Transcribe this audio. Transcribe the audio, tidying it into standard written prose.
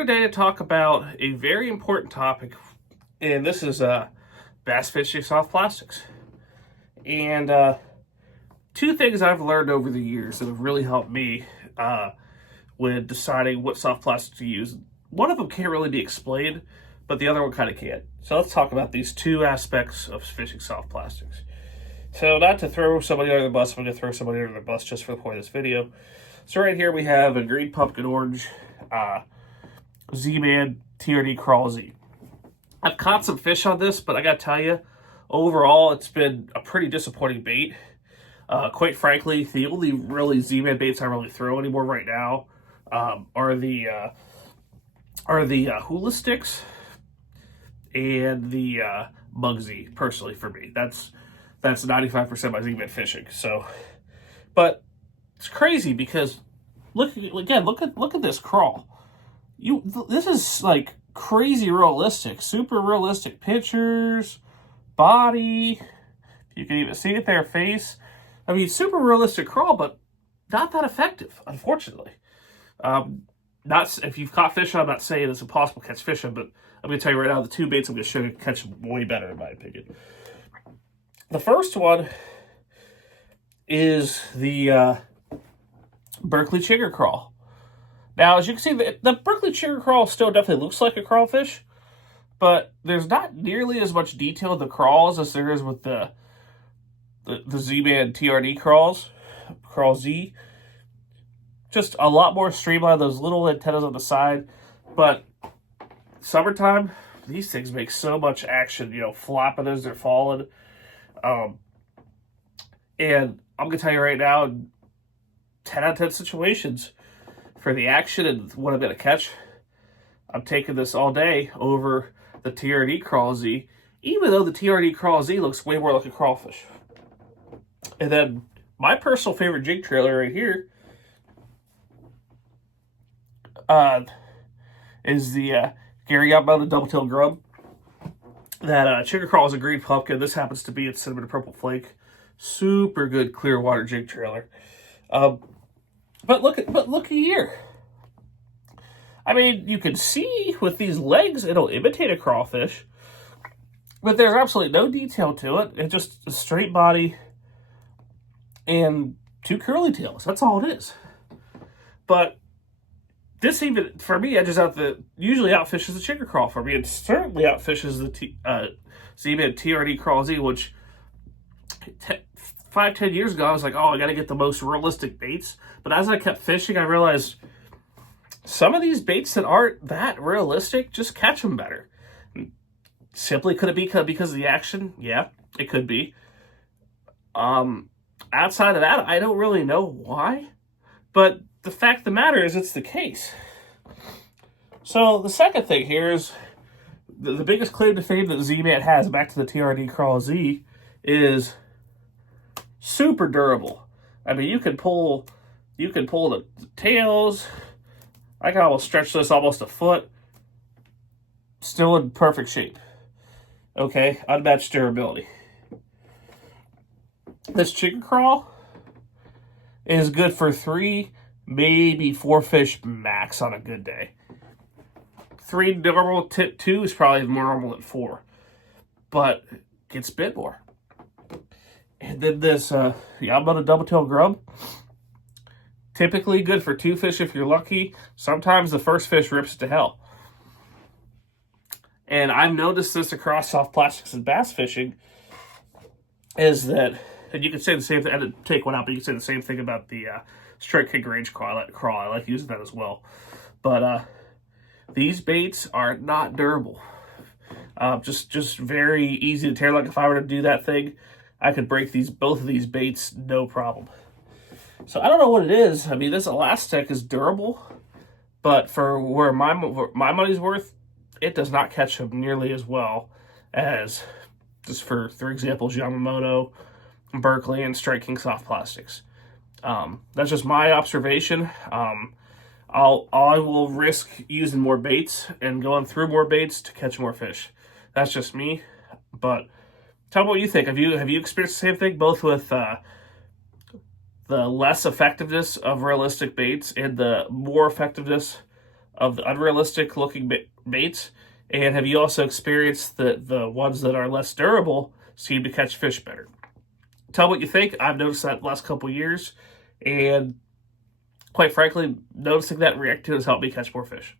today to talk about a very important topic, and this is bass fishing soft plastics. And two things I've learned over the years that have really helped me when deciding what soft plastic to use. One of them can't really be explained, but the other one kind of can. So let's talk about these two aspects of fishing soft plastics. So not to throw somebody under the bus, I'm going to throw somebody under the bus just for the point of this video. So right here we have a green pumpkin orange Z-Man TRD Crawl Z. I've caught some fish on this, but I gotta tell you, overall it's been a pretty disappointing bait. Quite frankly, the only really Z-Man baits I really throw anymore right now are the Hula Sticks and the Mug Z. Personally, for me, that's 95% of my Z-Man fishing. So, but it's crazy because look at this crawl. This is like crazy realistic, super realistic pictures, body. You can even see it there, face. I mean, super realistic crawl, but not that effective, unfortunately. Not if you've caught fish, I'm not saying it's impossible to catch fish on, but I'm going to tell you right now, the two baits I'm going to show you catch way better, in my opinion. The first one is the Berkley Chigger Crawl. Now, as you can see, the Berkley Chigger Crawl still definitely looks like a crawfish, but there's not nearly as much detail in the crawls as there is with the Z-Man TRD Crawl Z. Just a lot more streamlined, those little antennas on the side. But summertime, these things make so much action, flopping as they're falling. And I'm going to tell you right now, 10 out of 10 situations, for the action and what I'm going to catch, I'm taking this all day over the TRD Crawl Z, even though the TRD Crawl Z looks way more like a crawfish. And then my personal favorite jig trailer right here is the Gary Outbound Double Tail Grub. That Chigger Crawl is a green pumpkin. This happens to be a cinnamon purple flake. Super good clear water jig trailer. But look here. I mean, you can see with these legs, it'll imitate a crawfish, but there's absolutely no detail to it. It's just a straight body and two curly tails. That's all it is. But this even, for me, usually outfishes the Chigger Crawl for me. It certainly outfishes the Z-Man TRD Crawl Z, which 5-10 years ago, I was like, oh, I got to get the most realistic baits. But as I kept fishing, I realized some of these baits that aren't that realistic, just catch them better. Simply, could it be because of the action? Yeah, it could be. Outside of that, I don't really know why. But the fact of the matter is it's the case. So the second thing here is the biggest claim to fame that Z-Man has, back to the TRD Crawl Z, is super durable. I mean, you can pull the tails. I can almost stretch this almost a foot. Still in perfect shape. Okay, unmatched durability. This Chigger Crawl is good for 3, maybe 4 fish max on a good day. 3 normal, 2 is probably more normal than 4. But gets bit more. And then this Yamamoto Double Tail Grub, typically good for 2 fish if you're lucky. Sometimes the first fish rips it to hell. And I've noticed this across soft plastics and bass fishing, is that, and you can say the same thing, I didn't take one out, but you can say the same thing about the Strike King Range Crawl. I like using that as well. But these baits are not durable. Just very easy to tear. Like if I were to do that thing, I could break both of these baits, no problem. So I don't know what it is. I mean, this Elastic is durable, but for where my money's worth, it does not catch them nearly as well as, just for example, Yamamoto, Berkley, and Strike King soft plastics. That's just my observation. I will risk using more baits and going through more baits to catch more fish. That's just me. But tell me what you think. Have you experienced the same thing, both with the less effectiveness of realistic baits and the more effectiveness of the unrealistic looking baits? And have you also experienced that the ones that are less durable seem to catch fish better? Tell me what you think. I've noticed that the last couple of years, and quite frankly, noticing that and reacting to it has helped me catch more fish.